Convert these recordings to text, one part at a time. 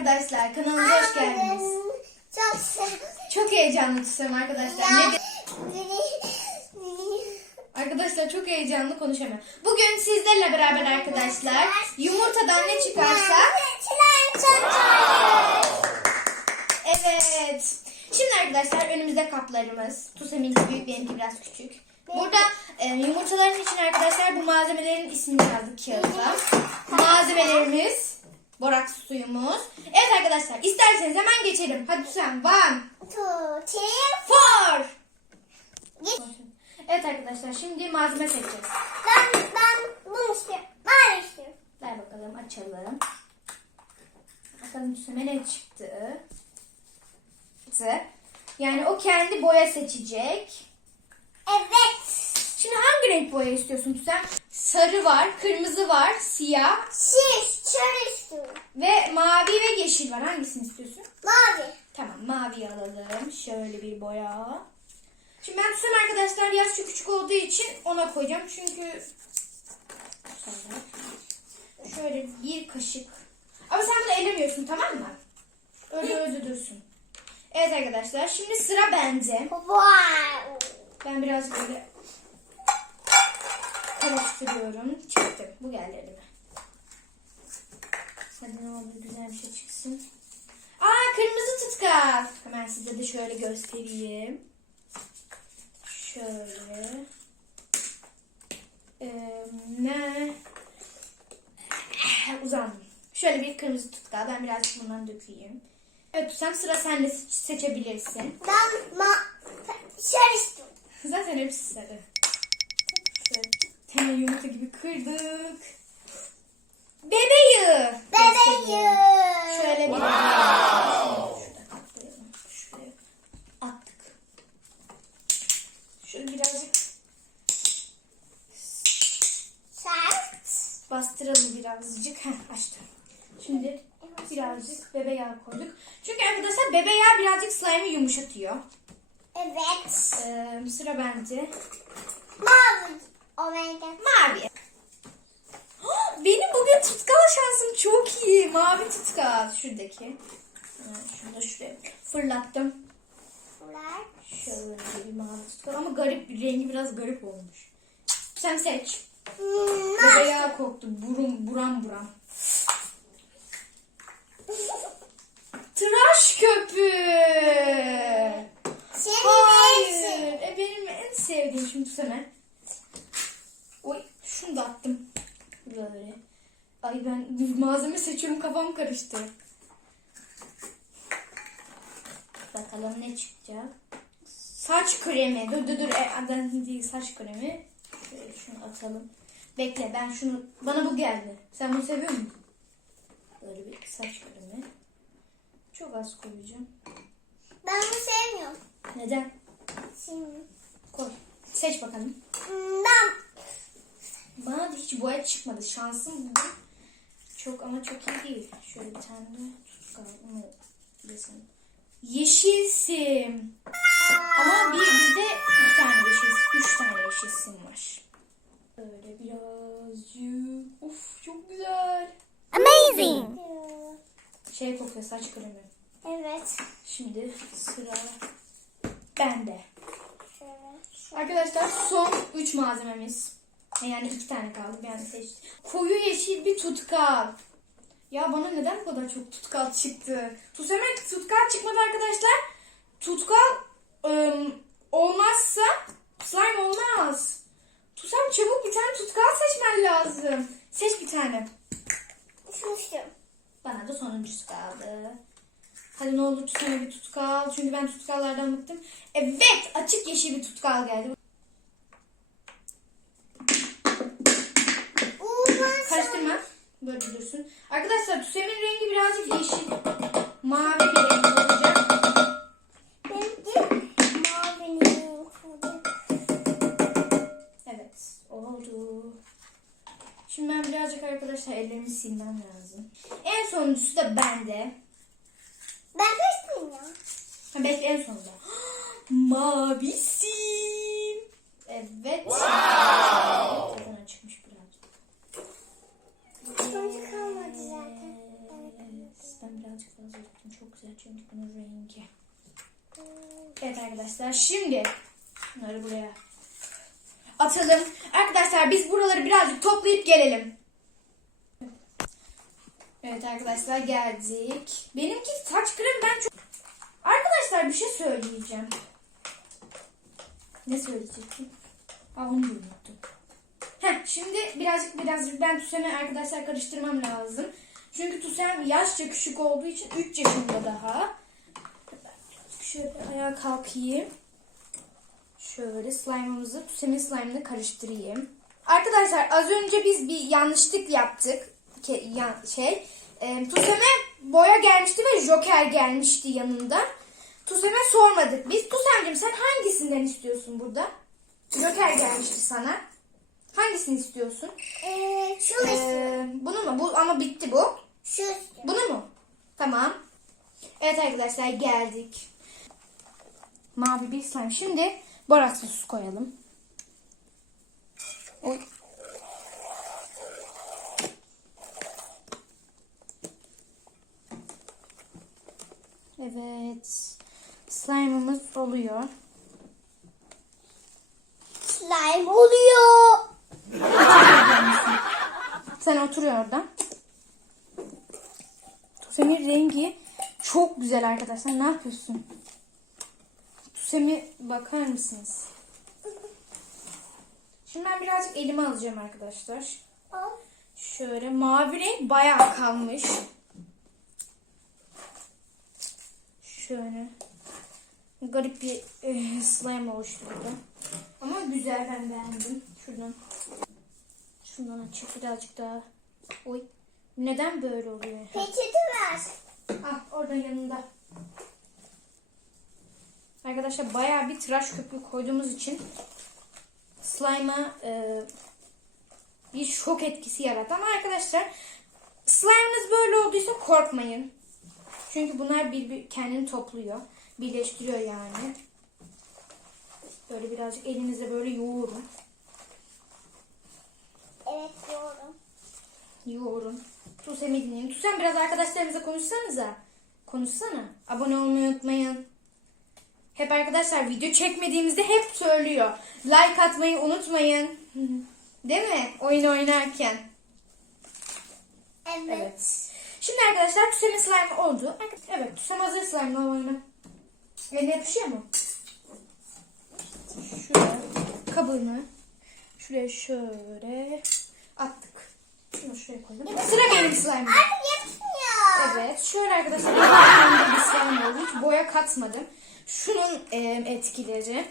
arkadaşlar. Kanalımıza hoş geldiniz. Çok. Çok heyecanlı tutuyorum arkadaşlar. Ne de- Arkadaşlar çok heyecanlı konuşamıyorum. Bugün sizlerle beraber arkadaşlar yumurtadan ne çıkarsa Evet. Şimdi arkadaşlar önümüzde kaplarımız. Tuseminki büyük, benimki biraz küçük. Burada e, yumurtaların için arkadaşlar bu malzemelerin ismini yazdık kağıda. Malzemelerimiz, boraks suyumuz. Evet arkadaşlar isterseniz hemen geçelim. Hadi Tusem. One, four. Evet arkadaşlar şimdi malzeme seçeceğiz. Ben, ben bunu istiyorum. Ben istiyorum. Ver bakalım açalım. Bakalım Tusem'e ne çıktı? Çıktı. Yani o kendi boya seçecek. Evet. Şimdi hangi renk boya istiyorsun Tusem? Sarı var, kırmızı var, siyah Şiş, istiyorum. ve mavi ve yeşil var. Hangisini istiyorsun? Mavi. Tamam mavi alalım. Şöyle bir boya. Şimdi ben Tusem arkadaşlar yaşça küçük olduğu için ona koyacağım. Çünkü şöyle bir kaşık. Ama sen bunu elemiyorsun tamam mı? Öyle öyle dursun. Evet arkadaşlar şimdi sıra bende. Wow. Ben biraz böyle karıştırıyorum. Çıktı. Bu geldi elime. Hadi ne olur güzel bir şey çıksın. Aa kırmızı tutkal. Hemen size de şöyle göstereyim. Şöyle. Ee, ne? Uzandım. Şöyle bir kırmızı tutkal. Ben birazcık bundan dökeyim. Evet Tusem sıra sende seç- seçebilirsin. Ben ma şöyle istiyorum. Zaten hepsi sarı. Şöyle Hemen yumurta gibi kırdık. Bebeği. Bebeğim. Şöyle bir katlayalım. Şuraya attık. Şöyle birazcık Sert. bastıralım birazcık. Heh, açtım. Şimdi birazcık bebe yağı koyduk. Çünkü arkadaşlar bebe yağı birazcık slime'ı yumuşatıyor. Evet. Ee, sıra bende. Mavi. O renk. Mavi. Oh, Benim bugün tutkal şansım çok iyi. Mavi tutkal. Şuradaki. Şunu da şuraya fırlattım. Bunlar. Şöyle bir mavi tutkal ama garip. Rengi biraz garip olmuş. Sen seç. Hmm, Bebe yağı koktu. Burum, buram buram. Tıraş köpüğü. Senin Hayır. E, benim en sevdiğim şimdi bu sene. Oy şunu da attım. Böyle. Ay ben malzeme seçiyorum kafam karıştı. Bakalım ne çıkacak. Saç kremi. Dur dur dur. E, değil saç kremi. Şöyle şunu atalım. Bekle ben şunu. Bana bu geldi. Sen bunu seviyor musun? Böyle bir saç kremi. Çok az koyacağım. Ben bunu sevmiyorum. Neden? Şimdi. Koy. Seç bakalım. Hmm, Ben Bana da hiç boya çıkmadı. Şansım bugün çok ama çok iyi değil. Şöyle bir tane de mı desem. Yeşil sim. Ama bir bizde iki tane yeşil, üç tane yeşil sim var. Böyle birazcık. Uf çok güzel. Amazing. Şey kokuyor saç kremi. Evet. Şimdi sıra bende. Şöyle. Arkadaşlar son 3 malzememiz. Yani iki tane kaldı. Ben seçtim. Koyu yeşil bir tutkal. Ya bana neden bu kadar çok tutkal çıktı? Tuseme tutkal çıkmadı arkadaşlar. Tutkal ım, olmazsa slime olmaz. Tusem çabuk bir tane tutkal seçmen lazım. Seç bir tane. İstiyorum. Bana da sonuncusu kaldı. Hadi ne olur Tusem'e bir tutkal. Çünkü ben tutkallardan bıktım. Evet açık yeşil bir tutkal geldi. Oo, ben Karıştırma. Böyle dursun. Arkadaşlar Tusem'in rengi birazcık yeşil. Mavi bir renk olacak. Benimki mavinin. Evet. Oldu. Şimdi ben birazcık arkadaşlar ellerimi silmem lazım. En sonuncusu da bende. Ben ya. Ha, belki en sonunda. Mavisi. Evet. Zaten Sonucu kalmadı zaten. Evet. Ben birazcık Şimdi bunun rengi. Evet arkadaşlar şimdi bunları buraya atalım. Arkadaşlar biz buraları birazcık toplayıp gelelim. Evet arkadaşlar geldik. Benimki saç kremi ben çok... Arkadaşlar bir şey söyleyeceğim. Ne söyleyecektim? Aa onu unuttum. Heh, şimdi birazcık birazcık ben Tusem'i arkadaşlar karıştırmam lazım. Çünkü Tusem yaşça küçük olduğu için 3 yaşında daha. Şöyle ayağa kalkayım. Şöyle slime'ımızı Tusem'in slime'ını karıştırayım. Arkadaşlar az önce biz bir yanlışlık yaptık. Şey, e, Tusem'e boya gelmişti ve Joker gelmişti yanında. Tusem'e sormadık biz. Tusem'cim sen hangisinden istiyorsun burada? Joker gelmişti sana. Hangisini istiyorsun? Ee, şunu istiyorum. Ee, bunu mu? Bu ama bitti bu. Şu istiyorum. Bunu mu? Tamam. Evet arkadaşlar geldik. Mavi bir slime. Şimdi borakslı su koyalım. Oy. Evet. Slime'ımız oluyor. Slime oluyor. Sen otur orada. Tusemir rengi çok güzel arkadaşlar. Ne yapıyorsun? Tusemir bakar mısınız? Şimdi ben birazcık elime alacağım arkadaşlar. Şöyle mavi renk bayağı kalmış. Şöyle. Garip bir e, slime oluşturdu. Ama güzel ben beğendim. Şuradan. Şundan açıp birazcık daha. Oy. Neden böyle oluyor? Peçete ver. Ah orada yanında. Arkadaşlar bayağı bir tıraş köpüğü koyduğumuz için slime'a e, bir şok etkisi yarattı. Ama arkadaşlar slime'ınız böyle olduysa korkmayın. Çünkü bunlar bir, bir kendini topluyor. Birleştiriyor yani. Böyle birazcık elinizle böyle yoğurun. Evet doğru. Yoğurun. Tusem'i dinleyin. Tusem biraz arkadaşlarınıza konuşsanıza. Konuşsana. Abone olmayı unutmayın. Hep arkadaşlar video çekmediğimizde hep söylüyor. Like atmayı unutmayın. Değil mi? Oyun oynarken. Evet. Evet. Şimdi arkadaşlar Tusem'in slime oldu. Evet Tusem hazır slime oyunu. Eline yapışıyor mu? Şuraya kabını şuraya şöyle attık. Şunu şuraya koydum. Sıra benim slime'ım. Evet. Şöyle arkadaşlar ben bir slime oldu. Hiç boya katmadım. Şunun e, etkileri.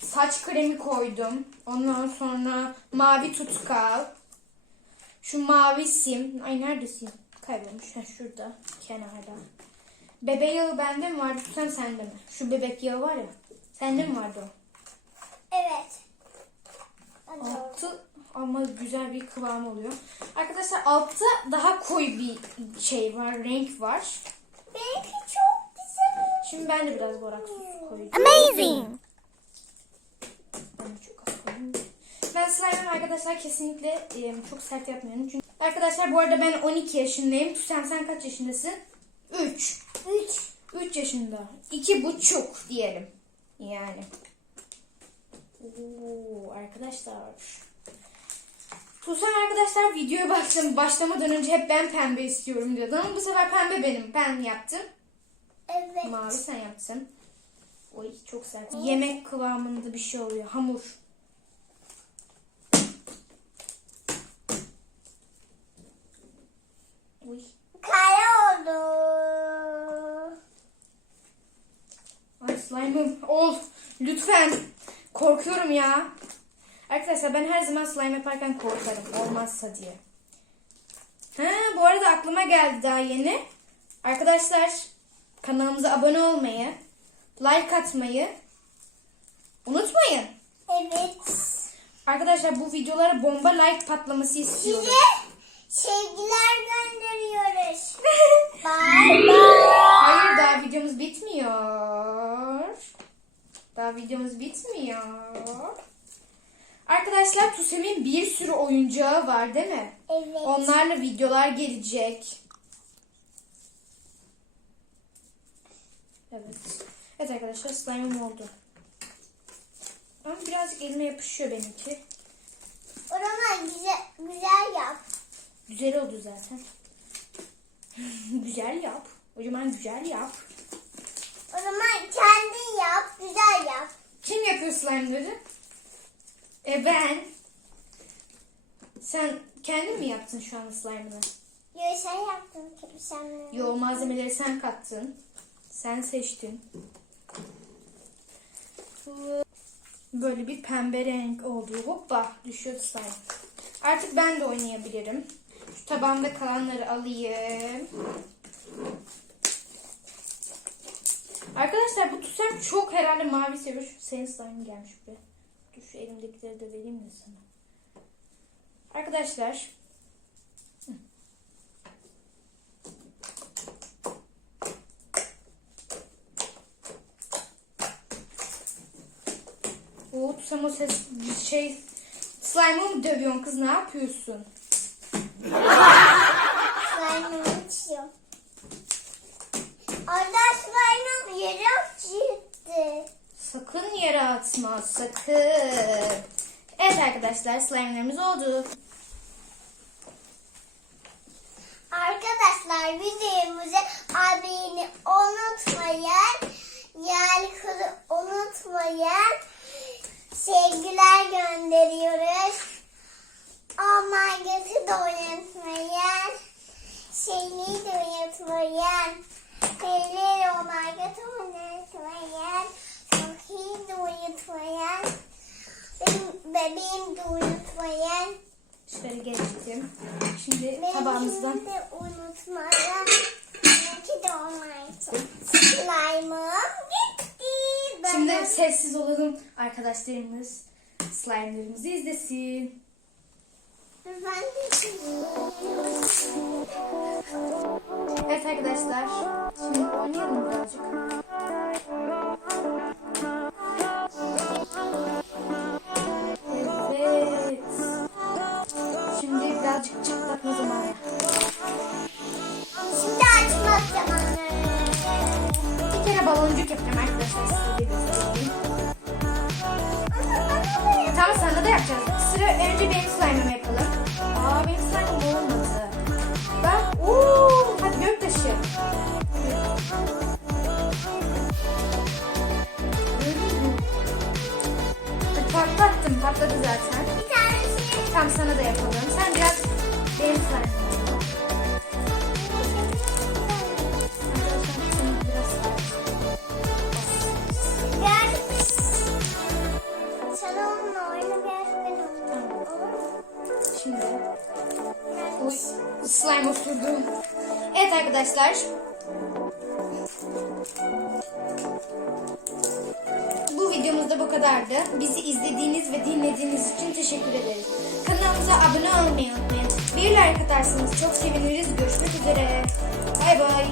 Saç kremi koydum. Ondan sonra mavi tutkal. Şu mavi sim. Ay nerede sim? Kaybolmuş. Ha, şurada. Kenarda. Bebe yağı bende mi vardı? Sen sende mi? Şu bebek yağı var ya. Sende mi vardı o? Evet. Doğru. Altı ama güzel bir kıvam oluyor. Arkadaşlar altta daha koyu bir şey var, renk var. Benimki çok güzel. Şimdi ben de biraz borak sosu koyacağım. Amazing. Ben slime'ımı arkadaşlar kesinlikle çok sert yapmıyorum. Çünkü arkadaşlar bu arada ben 12 yaşındayım. Tusen sen kaç yaşındasın? 3. 3. 3 yaşında. 2 buçuk diyelim. Yani. Oo, arkadaşlar. Tuğsem arkadaşlar videoya başlam başlamadan önce hep ben pembe istiyorum diyordu ama bu sefer pembe benim. Ben yaptım. Evet. Mavi sen yaptın. Oy çok sert. Yemek kıvamında bir şey oluyor. Hamur. Oy. Kare oldu. Ay slime'ım. Ol. Lütfen. Korkuyorum ya. Arkadaşlar ben her zaman slime yaparken korkarım. Olmazsa diye. Ha, bu arada aklıma geldi daha yeni. Arkadaşlar kanalımıza abone olmayı, like atmayı unutmayın. Evet. Arkadaşlar bu videolara bomba like patlaması istiyorum. Size sevgiler gönderiyoruz. Bye bye. Hayır daha videomuz bitmiyor. Daha videomuz bitmiyor. Arkadaşlar Tusem'in bir sürü oyuncağı var değil mi? Evet. Onlarla videolar gelecek. Evet. Evet arkadaşlar slime'ım oldu. Ama birazcık elime yapışıyor benimki. O zaman güzel, güzel yap. Güzel oldu zaten. güzel yap. O zaman güzel yap. O zaman kendin yap, güzel yap. Kim yapıyor slime'ları? E ben. Sen kendin mi yaptın şu an slime'ını? Yo sen yaptın ki sen. Yo malzemeleri sen kattın. Sen seçtin. Böyle bir pembe renk oldu. Hoppa düşüyor slime. Artık ben de oynayabilirim. Şu tabağımda kalanları alayım. Arkadaşlar bu tusem çok herhalde mavi seviyor. Senin slime'ın gelmiş buraya. Şu elimdekileri de vereyim de sana. Arkadaşlar O Tusam o ses şey slime'ı mı dövüyorsun kız ne yapıyorsun? Slime'ımı içiyor. Orada slime'ım yere çıktı. Sakın yere atma sakın. Evet arkadaşlar slime'larımız oldu. Arkadaşlar videomuzu abini unutmayın. Yani kızı unutmayın. Sevgiler gönderiyoruz. Gözü de unutmayın. Seni de unutmayın. Aman gözü unutmayın. Sofi'yi de unutmayın. Benim bebeğim de unutmayın. Şöyle geçtim. Şimdi Benim tabağımızdan de unutmayın. Benimki de olmayacak. Slime'ım gitti. Ben şimdi sessiz olalım arkadaşlarımız slime'larımızı izlesin. Ben de Evet arkadaşlar şimdi oynayalım birazcık. Çıtlatma zamanı. Şimdi açmak zamanı. Bir kere baloncuk yapacağım arkadaşlar size de göstereyim. Tamam sana da yapacağız. Sıra önce benim slime'ımı yapalım. Aa benim slime osurdu. Evet arkadaşlar. Bu videomuz da bu kadardı. Bizi izlediğiniz ve dinlediğiniz için teşekkür ederiz. Kanalımıza abone olmayı unutmayın. Bir like atarsanız çok seviniriz. Görüşmek üzere. Bay bay.